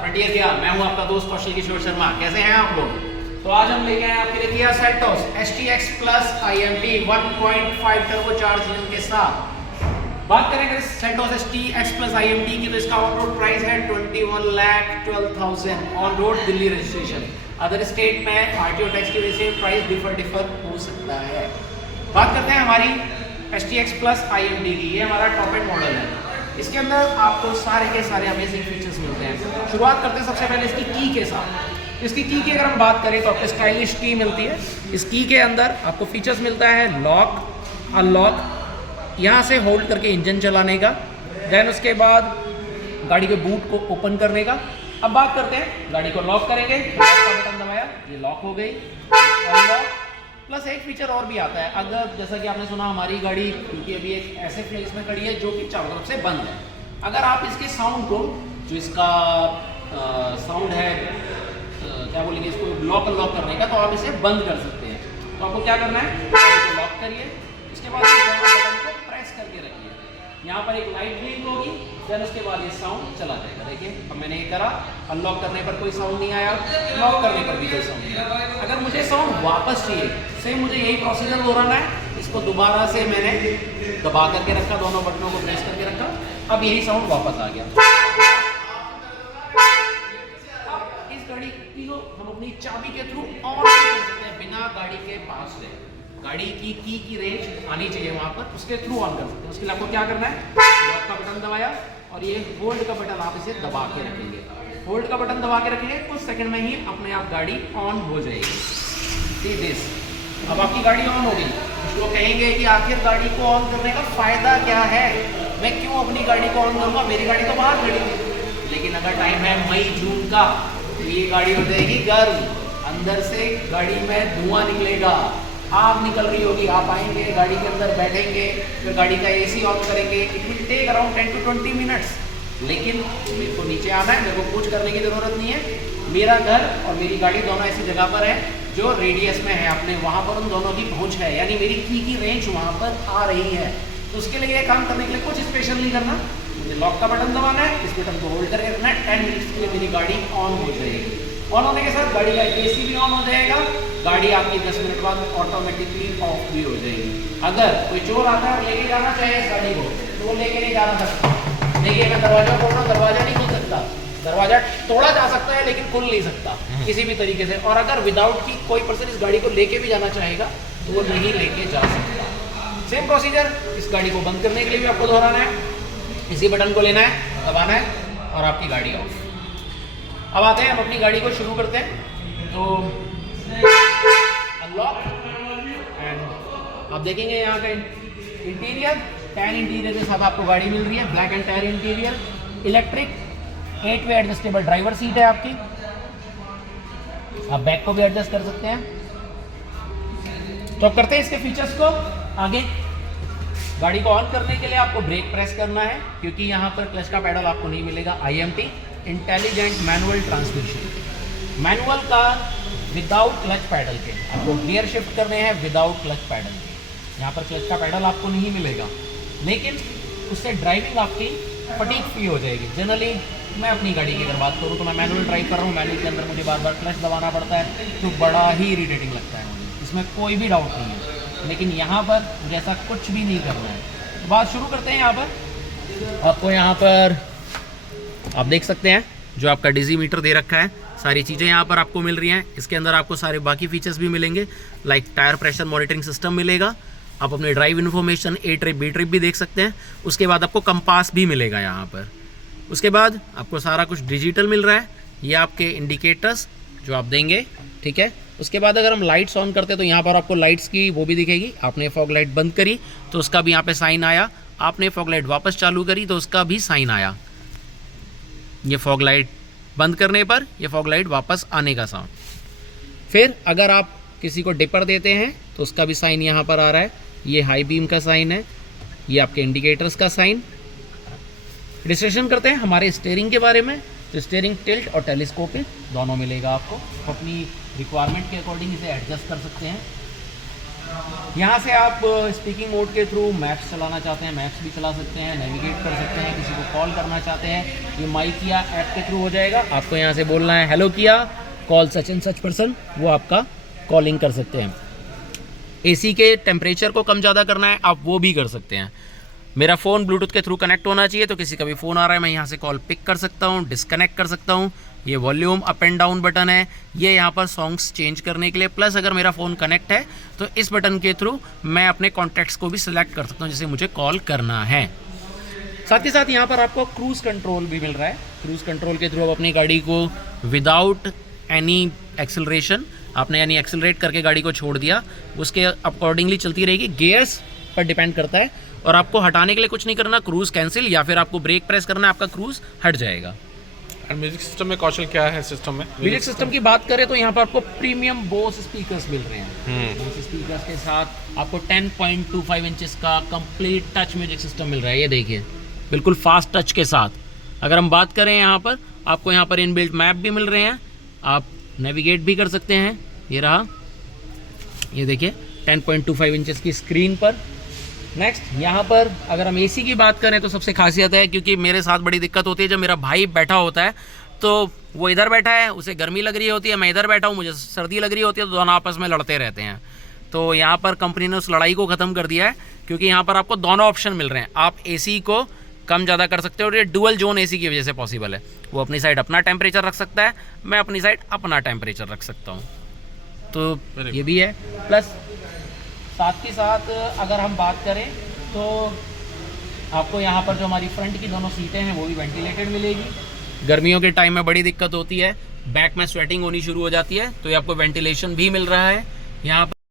Frontier किया। मैं हूं आपका दोस्त कौशल किशोर शर्मा। कैसे हैं आप लोग? तो आज हम लेके आए आपके लिए Kia Seltos STX Plus IMT 1.5 turbocharge engine के साथ। बात करेंगे सेल्टोस STX Plus IMT की, तो इसका ऑन रोड प्राइस है 21,12,000 on road, Delhi registration. Other state में RTO टैक्स की वजह से प्राइस डिफर हो सकता है। बात करते हैं हमारी STX Plus IMT की। ये हमारा टॉप एंड मॉडल है। इसके अंदर आपको सारे के सारे अमेजिंग फीचर्स मिलते हैं। शुरुआत करते हैं सबसे पहले इसकी की के साथ। इसकी की अगर हम बात करें तो आपको स्टाइलिश की मिलती है। इस की के अंदर आपको फीचर्स मिलता है लॉक, अनलॉक, यहाँ से होल्ड करके इंजन चलाने का, देन उसके बाद गाड़ी के बूट को ओपन करने का। अब बात करते हैं गाड़ी को लॉक करेंगे, लॉक का बटन दबाया, ये लॉक हो गई। अनलॉक प्लस एक फीचर और भी आता है, अगर जैसा कि आपने सुना हमारी गाड़ी क्योंकि अभी एक ऐसे प्लेस में खड़ी है जो कि चारों तरफ से बंद है, अगर आप इसके साउंड को, जो इसका साउंड है क्या बोलेंगे इसको, लॉक अनलॉक करने का, तो आप इसे बंद कर सकते हैं। तो आपको क्या करना है, गाड़ी को लॉक करिए, इसके बाद बटन को प्रेस करके रखिए, यहाँ पर एक लाइट ब्लिंक होगी, देन उसके बाद ये साउंड चला जाएगा। देखिए अब मैंने ये करा, अनलॉक करने पर कोई साउंड नहीं आया, लॉक करने पर भी कोई साउंड नहीं आया। अगर मुझे साउंड वापस चाहिए, सेम मुझे यही प्रोसीजर दोहराना है। इसको दोबारा से मैंने दबा करके रखा, दोनों बटनों को प्रेस करके रखा, अब यही साउंड वापस आ गया। अब इस गाड़ी को हम अपनी चाबी के थ्रू ऑन कर सकते हैं बिना गाड़ी के पास से। गाड़ी की रेंज आनी चाहिए वहां पर, उसके थ्रू ऑन कर सकते हैं। उसके लिए आपको क्या करना है, लॉक का बटन दबाया और ये होल्ड का बटन आप इसे दबा के रखेंगे। होल्ड का बटन दबा के रखेंगे, कुछ सेकंड में ही अपने आप गाड़ी ऑन हो जाएगी। सी दिस, अब आपकी गाड़ी ऑन हो गई। कुछ लोग कहेंगे कि आखिर गाड़ी को ऑन करने का फायदा क्या है, मैं क्यों अपनी गाड़ी को ऑन करूंगा, मेरी गाड़ी तो बाहर खड़ी है। लेकिन अगर टाइम है मई जून का, तो ये गाड़ी हो जाएगी गर्म, अंदर से गाड़ी में धुआं निकलेगा, आग निकल रही होगी। आप आएंगे, गाड़ी के अंदर बैठेंगे, फिर गाड़ी का AC ऑन करेंगे, it will take around 10 to 20 minutes. लेकिन मेरे को नीचे आना है, मेरे को कुछ करने की ज़रूरत नहीं है। मेरा घर और मेरी गाड़ी दोनों ऐसी जगह पर है जो रेडियस में है अपने, वहाँ पर उन दोनों की पहुँच है, यानी मेरी की रेंज वहाँ पर आ रही है। तो उसके लिए ये काम करने के लिए कुछ स्पेशल नहीं करना, मुझे लॉक का बटन दबाना है, इस बटन को होल्ड करके रखना है, 10 मिनट्स के लिए मेरी गाड़ी ऑन हो जाएगी। ऑन होने के साथ गाड़ी का AC भी ऑन हो जाएगा, गाड़ी आपकी 10 मिनट बाद ऑटोमेटिकली ऑफ भी हो जाएगी। अगर कोई चोर आता है और लेके जाना चाहे इस गाड़ी को, तो वो लेके नहीं जाना सकता। देखिए मैं दरवाजा खोल रहा हूँ, दरवाजा नहीं खुल सकता, दरवाजा तोड़ा जा सकता है लेकिन खुल नहीं सकता किसी भी तरीके से। और अगर विदाउट की कोई पर्सन इस गाड़ी को लेके भी जाना चाहेगा तो वो नहीं लेके जा सकता। सेम प्रोसीजर इस गाड़ी को बंद करने के लिए भी आपको दोहराना है, इसी बटन को लेना है, दबाना है और आपकी गाड़ी ऑफ। अब आते हैं, हम अपनी गाड़ी को शुरू करते हैं। तो अनलॉक, एंड आप देखेंगे यहाँ का इंटीरियर, टैन इंटीरियर के साथ आपको गाड़ी मिल रही है, black and tan interior, electric 8 way adjustable driver seat है आपकी। आप बैक को भी एडजस्ट कर सकते हैं। तो अब करते हैं इसके फीचर्स को आगे। गाड़ी को ऑन करने के लिए आपको ब्रेक प्रेस करना है, क्योंकि यहाँ पर क्लच का पैडल आपको नहीं मिलेगा। IMT intelligent manual transmission, manual का विदाउट क्लच पैडल के, आपको गियर शिफ्ट करने हैं विदाउट क्लच पैडल के। यहाँ पर क्लच का पैडल आपको नहीं मिलेगा, लेकिन उससे ड्राइविंग आपकी फटीग फ्री हो जाएगी। जनरली मैं अपनी गाड़ी की अगर बात करूँ तो मैं मैनुअल ड्राइव कर रहा हूँ, मैनुअल के अंदर मुझे बार बार क्लच दबाना पड़ता है, तो बड़ा ही इरिटेटिंग लगता है मुझे, इसमें कोई भी डाउट नहीं है। लेकिन यहाँ पर मुझे ऐसा कुछ भी नहीं करना है। तो बात शुरू करते हैं। यहाँ पर आपको, यहाँ पर आप देख सकते हैं जो आपका डिजी मीटर दे रखा है, सारी चीज़ें यहाँ पर आपको मिल रही हैं। इसके अंदर आपको सारे बाकी फीचर्स भी मिलेंगे, like tyre pressure monitoring system मिलेगा, आप अपने drive information, A trip B trip भी देख सकते हैं। उसके बाद आपको कंपास भी मिलेगा यहाँ पर। उसके बाद आपको सारा कुछ डिजिटल मिल रहा है, ये आपके इंडिकेटर्स जो आप देंगे, ठीक है। उसके बाद अगर हम लाइट्स ऑन करते हैं तो यहाँ पर आपको लाइट्स की वो भी दिखेगी। आपने फॉग लाइट बंद करी तो उसका भी यहाँ पे साइन आया, आपने फॉग लाइट वापस चालू करी तो उसका भी साइन आया। ये फॉग लाइट बंद करने पर ये फॉग लाइट वापस आने का साउंड। फिर अगर आप किसी को डिपर देते हैं तो उसका भी साइन यहाँ पर आ रहा है, ये हाई बीम का साइन है, ये आपके इंडिकेटर्स का साइन। डिस्कशन करते हैं हमारे स्टीयरिंग के बारे में। तो स्टीयरिंग टिल्ट और टेलीस्कोपिक दोनों मिलेगा आपको, अपनी रिक्वायरमेंट के अकॉर्डिंग इसे एडजस्ट कर सकते हैं। यहाँ से आप स्पीकिंग मोड के थ्रू मैप्स चलाना चाहते हैं, मैप्स भी चला सकते हैं, नेविगेट कर सकते हैं, किसी को कॉल करना चाहते हैं, ये माई किया ऐप के थ्रू हो जाएगा। आपको यहाँ से बोलना है हेलो किया, call such and such person, वो आपका कॉलिंग कर सकते हैं। एसी के टेम्परेचर को कम ज़्यादा करना है, आप वो भी कर सकते हैं। मेरा फ़ोन ब्लूटूथ के थ्रू कनेक्ट होना चाहिए, तो किसी का भी फ़ोन आ रहा है मैं यहाँ से कॉल पिक कर सकता हूँ, डिस्कनेक्ट कर सकता हूँ। ये volume up and down button है, ये यहाँ पर सॉन्ग्स चेंज करने के लिए। प्लस अगर मेरा फ़ोन कनेक्ट है तो इस बटन के थ्रू मैं अपने कॉन्टैक्ट्स को भी सिलेक्ट कर सकता हूँ जिसे मुझे कॉल करना है। साथ ही साथ यहाँ पर आपको क्रूज़ कंट्रोल भी मिल रहा है। क्रूज़ कंट्रोल के थ्रू आप अपनी गाड़ी को विदाउट एनी एक्सेलरेशन, आपने यानी एक्सेलरेट करके गाड़ी को छोड़ दिया, उसके अकॉर्डिंगली चलती रहेगी। गियर्स पर डिपेंड करता है, और आपको हटाने के लिए कुछ नहीं करना, क्रूज़ कैंसिल या फिर आपको ब्रेक प्रेस करना है, आपका क्रूज़ हट जाएगा। और म्यूजिक सिस्टम में कौशल क्या है सिस्टम में? म्यूजिक सिस्टम की बात करें तो यहाँ पर आपको प्रीमियम बोस स्पीकर्स मिल रहे हैं। बोस स्पीकर्स के साथ आपको 10.25 इंचेस का कंप्लीट टच म्यूजिक सिस्टम मिल रहा है। ये देखिए बिल्कुल फास्ट टच के साथ। अगर हम बात करें यहाँ पर, आपको यहाँ पर इनबिल्ट मैप भी मिल रहे हैं, आप नेविगेट भी कर सकते हैं। ये रहा, ये देखिए 10.25 इंचेस की स्क्रीन पर। नेक्स्ट यहाँ पर अगर हम एसी की बात करें तो सबसे खासियत है, क्योंकि मेरे साथ बड़ी दिक्कत होती है, जब मेरा भाई बैठा होता है तो वो इधर बैठा है, उसे गर्मी लग रही होती है, मैं इधर बैठा हूँ, मुझे सर्दी लग रही होती है, तो दोनों आपस में लड़ते रहते हैं। तो यहाँ पर कंपनी ने उस लड़ाई को ख़त्म कर दिया है, क्योंकि यहाँ पर आपको दोनों ऑप्शन मिल रहे हैं। आप एसी को कम ज़्यादा कर सकते हो, और ये डुअल जोन एसी की वजह से पॉसिबल है। वो अपनी साइड अपना टेम्परेचर रख सकता है, मैं अपनी साइड अपना टेम्परेचर रख सकता हूँ, तो ये भी है। प्लस साथ ही साथ अगर हम बात करें तो आपको यहाँ पर जो हमारी फ्रंट की दोनों सीटें हैं वो भी वेंटिलेटेड मिलेगी। गर्मियों के टाइम में बड़ी दिक्कत होती है, बैक में स्वेटिंग होनी शुरू हो जाती है, तो ये आपको वेंटिलेशन भी मिल रहा है। यहाँ पर